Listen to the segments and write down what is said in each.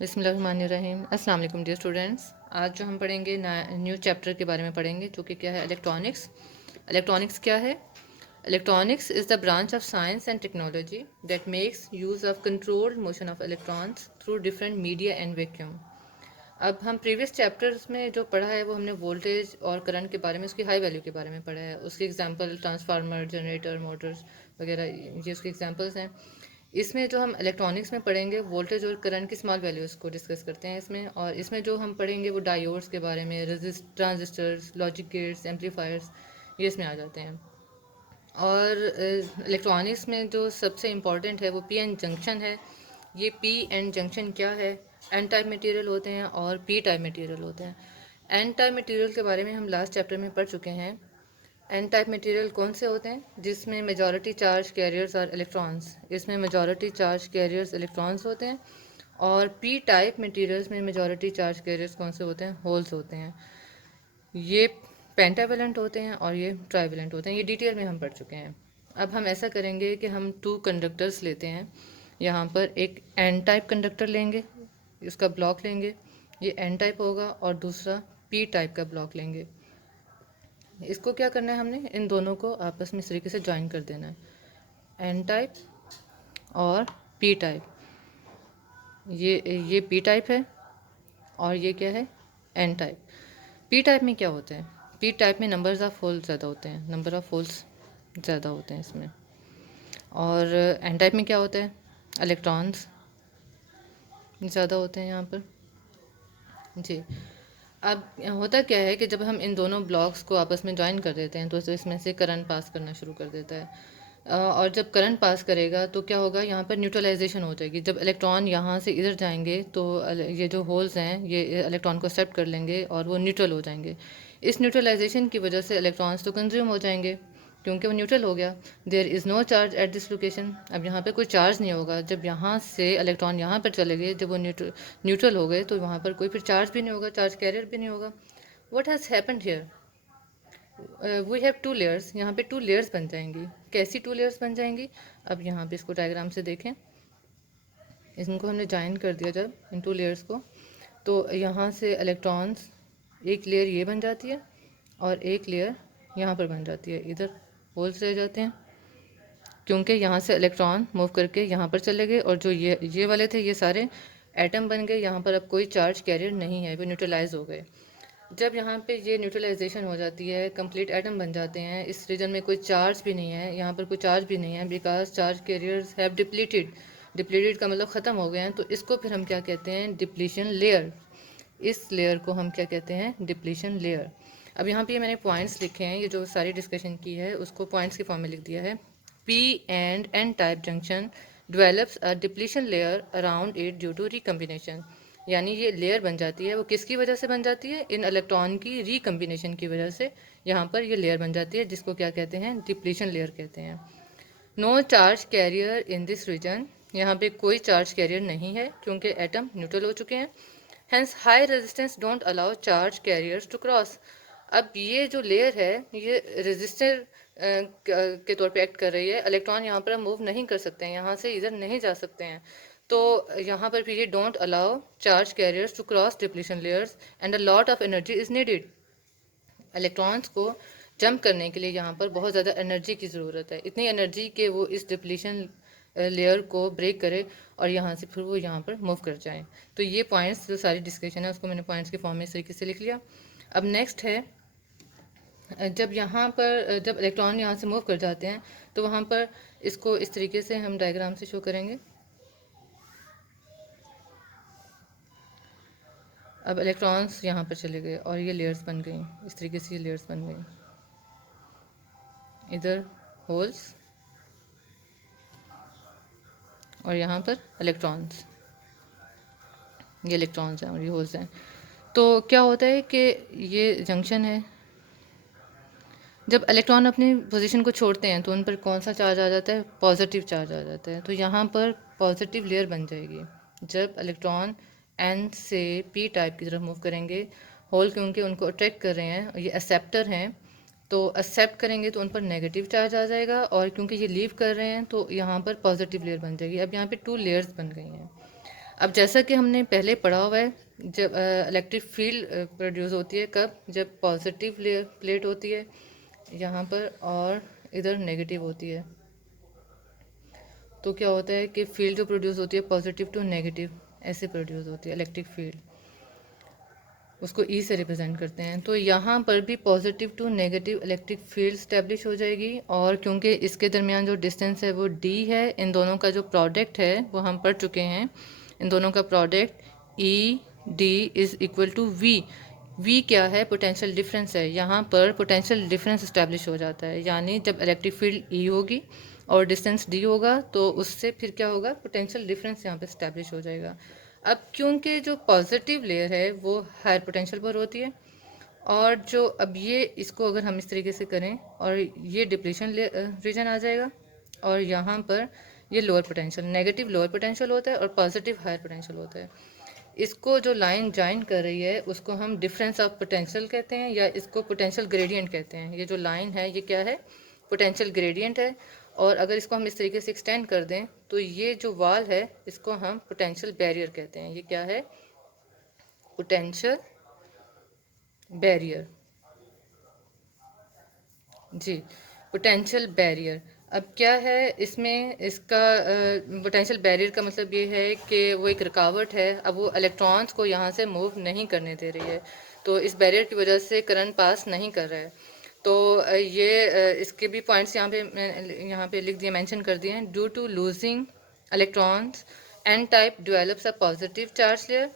बिस्मिल्लाहिर्रहमानिर्रहीम। अस्सलाम वालेकुम डियर स्टूडेंट्स। आज जो हम पढ़ेंगे न्यू चैप्टर के बारे में पढ़ेंगे, जो कि क्या है, इलेक्ट्रॉनिक्स। इलेक्ट्रॉनिक्स क्या है? Electronics is the branch of science and technology that makes use of controlled motion of electrons through different media and vacuum. अब हम प्रीवियस चैप्टर्स में जो पढ़ा है वो हमने वोल्टेज और करंट के बारे में, उसकी हाई वैल्यू के बारे में पढ़ा है। उसके एग्जांपल ट्रांसफार्मर, जनरेटर, मोटर्स वगैरह, ये उसके एग्जांपल्स हैं। इसमें जो हम इलेक्ट्रॉनिक्स में पढ़ेंगे, वोल्टेज और करंट की स्मॉल वैल्यूज़ को डिस्कस करते हैं इसमें। और इसमें जो हम पढ़ेंगे वो डायोड्स के बारे में, ट्रांजिस्टर्स, लॉजिक गेट्स, एम्पलीफायर्स, ये इसमें आ जाते हैं। और इलेक्ट्रॉनिक्स में जो सबसे इम्पॉर्टेंट है वो पी एन जंक्शन है। ये पी एन जंक्शन क्या है? एन टाइप मटेरियल होते हैं और पी टाइप मटेरियल होते हैं। एन टाइप मटेरियल के बारे में हम लास्ट चैप्टर में पढ़ चुके हैं। एन टाइप मटेरियल कौन से होते हैं? जिसमें मेजॉरिटी चार्ज कैरियर्स और इलेक्ट्रॉन्स, इसमें मेजॉरिटी चार्ज कैरियर्स इलेक्ट्रॉन्स होते हैं। और पी टाइप मटेरियल्स में मेजॉरिटी चार्ज कैरियर्स कौन से होते हैं? होल्स होते हैं। ये पेंटावेलेंट होते हैं और ये ट्राइवेलेंट होते हैं। ये डिटेल में हम पढ़ चुके हैं। अब हम ऐसा करेंगे कि हम टू कंडक्टर्स लेते हैं। यहाँ पर एक एन टाइप कंडक्टर लेंगे, इसका ब्लॉक लेंगे, ये एन टाइप होगा, और दूसरा पी टाइप का ब्लॉक लेंगे। इसको क्या करना है, हमने इन दोनों को आपस में इस तरीके से ज्वाइन कर देना है, एन टाइप और पी टाइप। ये पी टाइप है और ये क्या है, एन टाइप। पी टाइप में क्या होता है? पी टाइप में नंबर्स ऑफ होल्स ज़्यादा होते हैं, नंबर ऑफ होल्स ज़्यादा होते हैं इसमें। और एन टाइप में क्या होता है? इलेक्ट्रॉन्स ज़्यादा होते हैं यहाँ पर जी। अब होता क्या है कि जब हम इन दोनों ब्लॉक्स को आपस में ज्वाइन कर देते हैं तो इसमें से करंट पास करना शुरू कर देता है। और जब करंट पास करेगा तो क्या होगा, यहाँ पर न्यूट्रलाइजेशन हो जाएगी। जब इलेक्ट्रॉन यहाँ से इधर जाएंगे तो ये जो होल्स हैं ये इलेक्ट्रॉन को एक्सेप्ट कर लेंगे और वो न्यूट्रल हो जाएंगे। इस न्यूट्रलाइजेशन की वजह से इलेक्ट्रॉन्स तो कंज्यूम हो जाएंगे क्योंकि वो न्यूट्रल हो गया। There is no charge at this location. अब यहाँ पे कोई चार्ज नहीं होगा। जब यहाँ से इलेक्ट्रॉन यहाँ पर चले गए, जब वो न्यूट्रल हो गए, तो वहाँ पर कोई फिर चार्ज भी नहीं होगा, चार्ज कैरियर भी नहीं होगा। What has happened here? We have two layers. यहाँ पे टू लेयर्स बन जाएंगी। कैसी टू लेयर्स बन जाएंगी? अब यहाँ पे इसको डायग्राम से देखें। इनको हमने ज्वाइन कर दिया जब इन टू लेयर्स को, तो यहाँ से इलेक्ट्रॉन्स, एक लेयर ये बन जाती है और एक लेयर यहाँ पर बन जाती है। इधर होल्स रह जाते हैं क्योंकि यहाँ से इलेक्ट्रॉन मूव करके यहाँ पर चले गए, और जो ये वाले थे ये सारे एटम बन गए। यहाँ पर अब कोई चार्ज कैरियर नहीं है, वो न्यूट्रलाइज हो गए। जब यहाँ पे ये न्यूट्रलाइजेशन हो जाती है, कंप्लीट एटम बन जाते हैं। इस रीजन में कोई चार्ज भी नहीं है, यहाँ पर कोई चार्ज भी नहीं है, because charge carriers have depleted. Depleted का मतलब ख़त्म हो गए हैं, तो इसको फिर हम क्या कहते हैं? Depletion layer. इस लेयर को हम क्या कहते हैं? Depletion layer. अब यहाँ पे ये मैंने पॉइंट्स लिखे हैं, ये जो सारी डिस्कशन की है उसको पॉइंट्स के फॉर्म में लिख दिया है। P and N type junction develops a depletion layer around it due to recombination. यानी ये लेयर बन जाती है, वो किसकी वजह से बन जाती है? इन इलेक्ट्रॉन की रिकम्बिनेशन की वजह से यहाँ पर ये लेयर बन जाती है, जिसको क्या कहते हैं? डिप्लीशन लेयर कहते हैं। No charge carrier in this region. यहाँ पे कोई चार्ज कैरियर नहीं है क्योंकि एटम न्यूट्रल हो चुके हैं। Hence high resistance don't allow charge carriers to cross. अब ये जो लेयर है ये रेजिस्टर के तौर पे एक्ट कर रही है। इलेक्ट्रॉन यहाँ पर मूव नहीं कर सकते हैं, यहाँ से इधर नहीं जा सकते हैं, तो यहाँ पर फिर ये don't allow charge carriers to cross depletion layers and a lot of energy is needed. Electrons को जंप करने के लिए यहाँ पर बहुत ज़्यादा एनर्जी की ज़रूरत है, इतनी एनर्जी कि वो इस डिप्लीशन लेयर को ब्रेक करे और यहाँ से फिर वो यहाँ पर मूव कर जाए। तो ये पॉइंट्स जो सारी डिस्कशन है उसको मैंने पॉइंट्स के फॉर्म में इस तरीके से लिख लिया। अब नेक्स्ट है, जब यहाँ पर जब इलेक्ट्रॉन यहाँ से मूव कर जाते हैं तो वहाँ पर इसको इस तरीके से हम डायग्राम से शो करेंगे। अब इलेक्ट्रॉन्स यहाँ पर चले गए और ये लेयर्स बन गई, इस तरीके से ये लेयर्स बन गई। इधर होल्स और यहाँ पर इलेक्ट्रॉन्स, ये इलेक्ट्रॉन्स हैं और ये होल्स हैं। तो क्या होता है कि ये जंक्शन है। जब इलेक्ट्रॉन अपनी पोजीशन को छोड़ते हैं तो उन पर कौन सा चार्ज आ जाता है? पॉजिटिव चार्ज आ जाता है। तो यहाँ पर पॉजिटिव लेयर बन जाएगी जब इलेक्ट्रॉन एन से पी टाइप की तरफ मूव करेंगे। होल क्योंकि उनको अट्रैक्ट कर रहे हैं, ये एक्सेप्टर हैं, तो एक्सेप्ट करेंगे तो उन पर नेगेटिव चार्ज आ जाएगा, और क्योंकि ये लीव कर रहे हैं तो यहाँ पर पॉजिटिव लेयर बन जाएगी। अब यहाँ पे टू लेयर्स बन गई हैं। अब जैसा कि हमने पहले पढ़ा हुआ है, जब इलेक्ट्रिक फील्ड प्रोड्यूस होती है कब, जब पॉजिटिव प्लेट होती है यहाँ पर और इधर नेगेटिव होती है, तो क्या होता है कि फील्ड जो प्रोड्यूस होती है पॉजिटिव टू नेगेटिव ऐसे प्रोड्यूस होती है इलेक्ट्रिक फील्ड, उसको ई से रिप्रेजेंट करते हैं। तो यहाँ पर भी positive to negative electric field establish हो जाएगी, और क्योंकि इसके दरमियान जो डिस्टेंस है वो डी है, इन दोनों का जो प्रोडक्ट है वो हम पढ़ चुके हैं, इन दोनों का product E D is equal to V. V क्या है, पोटेंशियल डिफरेंस है, यहाँ पर पोटेंशियल डिफरेंस इस्टेब्लिश हो जाता है, यानी जब इलेक्ट्रिक फील्ड ई होगी और डिस्टेंस डी होगा तो उससे फिर क्या होगा, पोटेंशियल डिफरेंस यहाँ पे इस्टेब्लिश हो जाएगा। अब क्योंकि जो पॉजिटिव लेयर है वो हायर पोटेंशियल पर होती है, और जो अब ये इसको अगर हम इस तरीके से करें और ये डिप्लीशन रीजन आ जाएगा, और यहाँ पर ये lower potential, negative lower potential होता है और पॉजिटिव हायर पोटेंशियल होता है। इसको जो लाइन ज्वाइन कर रही है उसको हम डिफरेंस ऑफ पोटेंशियल कहते हैं, या इसको पोटेंशियल ग्रेडियंट कहते हैं। ये जो लाइन है ये क्या है, पोटेंशियल ग्रेडियंट है। और अगर इसको हम इस तरीके से एक्सटेंड कर दें तो ये जो वाल है इसको हम पोटेंशियल बैरियर कहते हैं। ये क्या है, पोटेंशियल बैरियर, जी, पोटेंशियल बैरियर। अब क्या है इसमें, इसका पोटेंशियल बैरियर का मतलब ये है कि वो एक रुकावट है, अब वो इलेक्ट्रॉन्स को यहाँ से मूव नहीं करने दे रही है, तो इस बैरियर की वजह से करंट पास नहीं कर रहा है। तो इसके भी पॉइंट्स यहाँ पे लिख दिए, मेंशन कर दिए हैं। Due to losing electrons N type develops a positive charge layer,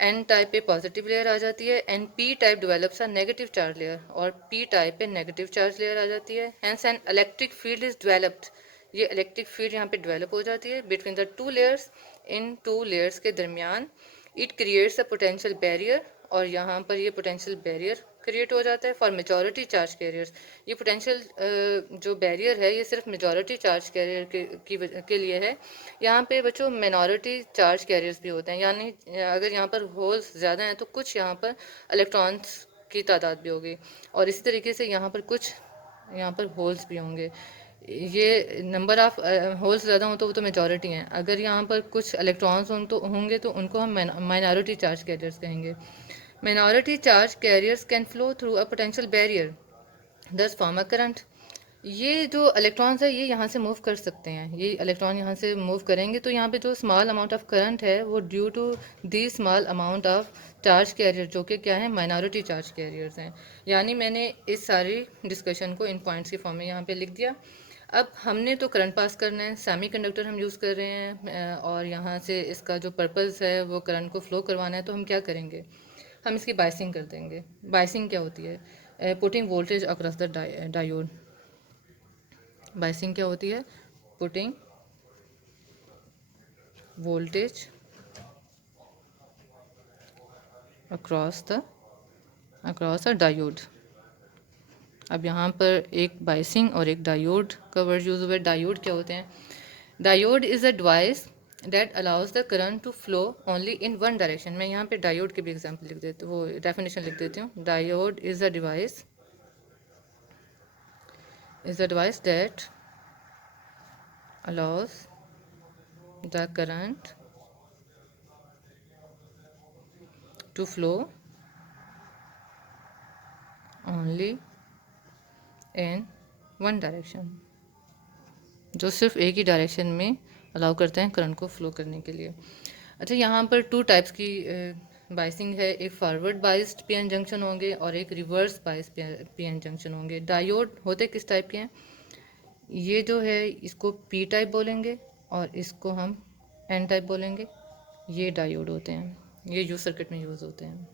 N type पे पॉजिटिव लेयर आ जाती है, and P type develops a negative charge layer, और पी टाइप पे नेगेटिव चार्ज लेयर आ जाती है। Hence an electric field is developed, ये इलेक्ट्रिक फील्ड यहाँ पे डेवलप हो जाती है बिटवीन द टू लेयर्स, इन टू लेयर्स के दरमियान। It creates a potential barrier, और यहाँ पर ये पोटेंशियल बैरियर क्रिएट हो जाता है फॉर मेजॉरिटी चार्ज कैरियर्स। ये पोटेंशियल जो बैरियर है ये सिर्फ मेजॉरिटी चार्ज कैरियर के लिए है। यहाँ पे बच्चों मिनॉरिटी चार्ज कैरियर्स भी होते हैं, यानी अगर यहाँ पर होल्स ज़्यादा हैं तो कुछ यहाँ पर इलेक्ट्रॉन्स की तादाद भी होगी, और इसी तरीके से यहाँ पर कुछ यहाँ पर होल्स भी होंगे। ये नंबर ऑफ होल्स ज़्यादा हो तो वो तो मेजॉरिटी हैं, अगर यहाँ पर कुछ इलेक्ट्रॉन्स होंगे तो उनको हम माइनॉरिटी चार्ज कैरियर्स कहेंगे। Minority charge carriers can flow through a potential barrier, thus form a current. ये जो इलेक्ट्रॉन्स है ये यहाँ से मूव कर सकते हैं, ये इलेक्ट्रॉन यहाँ से मूव करेंगे तो यहाँ पे जो स्मॉल अमाउंट ऑफ करंट है वो due to the small amount of charge carrier, जो कि क्या है, माइनॉरिटी चार्ज कैरियर्स हैं। यानी मैंने इस सारी डिस्कशन को इन पॉइंट्स की फॉर्म में यहाँ पे लिख दिया। अब हमने तो करंट पास करना है, सेमीकंडक्टर हम यूज़ कर रहे हैं, और यहाँ से इसका जो पर्पज़ है वो करंट को फ्लो करवाना है, तो हम क्या करेंगे, हम इसकी बाइसिंग कर देंगे। बाइसिंग क्या होती है, putting voltage across the diode. Biasing क्या होती है, putting voltage across the diode. अब यहाँ पर एक बाइसिंग और एक डायोड का वर्ड यूज़ हुआ है। डायोड क्या होते हैं, diode is a device that allows the current to flow only in one direction. मैं यहाँ पे डायोड की भी एग्जांपल लिख देती हूँ, वो डेफिनेशन लिख देती हूँ। Diode is a device that allows the current to flow only in one direction, जो सिर्फ एक ही डायरेक्शन में अलाउ करते हैं करंट को फ्लो करने के लिए। अच्छा, यहाँ पर टू टाइप्स की बाइसिंग है, एक फॉरवर्ड बाइस्ड पीएन जंक्शन होंगे और एक रिवर्स बाइस्ड पीएन जंक्शन होंगे। डायोड होते किस टाइप के हैं, ये जो है इसको पी टाइप बोलेंगे और इसको हम एन टाइप बोलेंगे। ये डायोड होते हैं, ये यूज सर्किट में यूज़ होते हैं।